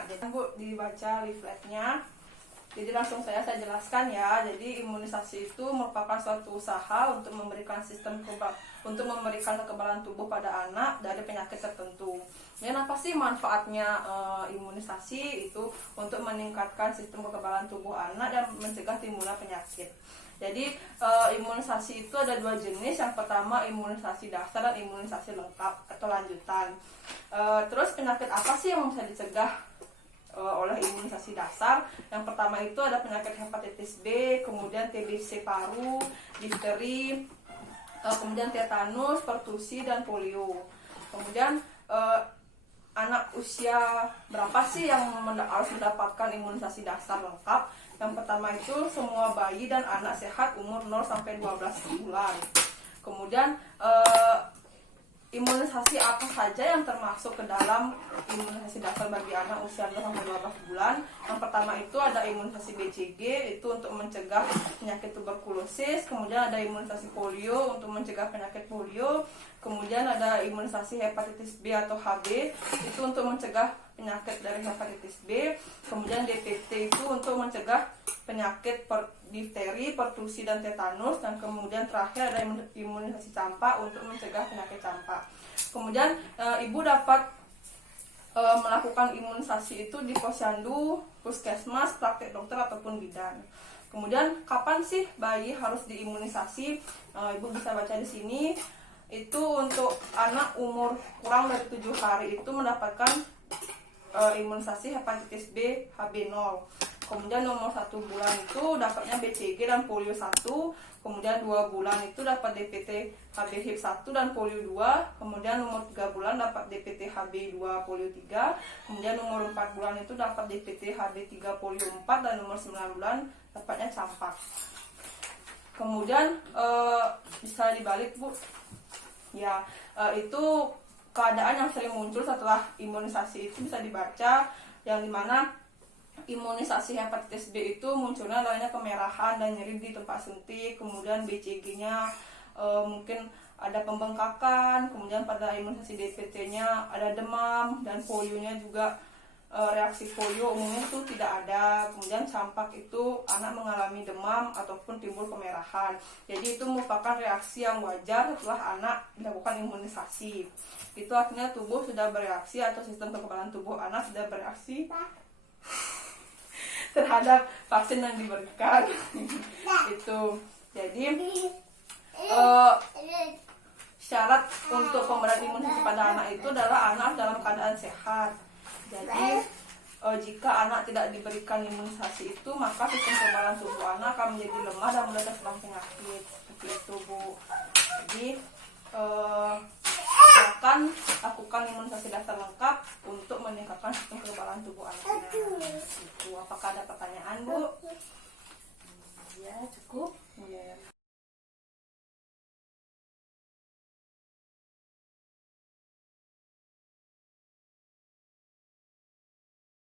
anak. Jadi Bu dibaca leafletnya. Jadi langsung saya jelaskan ya. Jadi imunisasi itu merupakan suatu usaha untuk memberikan kekebalan tubuh pada anak dari penyakit tertentu. Dan apa sih manfaatnya imunisasi itu? Untuk meningkatkan sistem kekebalan tubuh anak dan mencegah timbulnya penyakit. Jadi imunisasi itu ada dua jenis. Yang pertama imunisasi dasar dan imunisasi lengkap atau lanjutan. Terus penyakit apa sih yang bisa dicegah oleh imunisasi dasar? Yang pertama itu ada penyakit hepatitis B, kemudian TBC paru, difteri, kemudian tetanus, pertusi, dan polio. Kemudian anak usia berapa sih yang harus mendapatkan imunisasi dasar lengkap? Yang pertama itu semua bayi dan anak sehat umur 0 sampai 12 bulan. Kemudian imunisasi apa saja yang termasuk ke dalam imunisasi dasar bagi anak usia 0 sampai 12 bulan? Yang pertama itu ada imunisasi BCG, itu untuk mencegah penyakit tuberkulosis. Kemudian ada imunisasi polio untuk mencegah penyakit polio. Kemudian ada imunisasi hepatitis B atau HB, itu untuk mencegah penyakit dari hepatitis B. Kemudian DPT itu untuk mencegah penyakit difteri, pertusi, dan tetanus. Dan kemudian terakhir ada imunisasi campak untuk mencegah penyakit campak. Kemudian ibu dapat melakukan imunisasi itu di posyandu, puskesmas, praktek dokter ataupun bidan. Kemudian kapan sih bayi harus diimunisasi? Ibu bisa baca di sini. Itu untuk anak umur kurang dari 7 hari itu mendapatkan imunisasi hepatitis B HB0. Kemudian nomor 1 bulan itu dapatnya BCG dan polio 1. Kemudian 2 bulan itu dapat DPT HB hib 1 dan polio 2. Kemudian nomor 3 bulan dapat DPT HB 2 polio 3. Kemudian nomor 4 bulan itu dapat DPT HB 3 polio 4. Dan nomor 9 bulan dapatnya campak. Kemudian bisa dibalik Bu ya, itu keadaan yang sering muncul setelah imunisasi itu bisa dibaca, yang dimana imunisasi hepatitis B itu munculnya adanya kemerahan dan nyeri di tempat suntik. Kemudian BCG-nya mungkin ada pembengkakan. Kemudian pada imunisasi DPT-nya ada demam, dan polionya juga reaksi polio umumnya itu tidak ada. Kemudian campak itu anak mengalami demam ataupun timbul kemerahan. Jadi itu merupakan reaksi yang wajar setelah anak dilakukan imunisasi. Itu artinya tubuh sudah bereaksi atau sistem kekebalan tubuh anak sudah bereaksi terhadap vaksin yang diberikan. Itu jadi syarat untuk pemberian imunisasi pada anak itu adalah anak dalam keadaan sehat. Jadi jika anak tidak diberikan imunisasi itu, maka sistem kekebalan tubuh anak akan menjadi lemah dan mudah terserang penyakit. Seperti itu Bu. Jadi silakan lakukan imunisasi dasar lengkap untuk meningkatkan sistem kekebalan tubuh anak. Itu apakah ada pertanyaan Bu?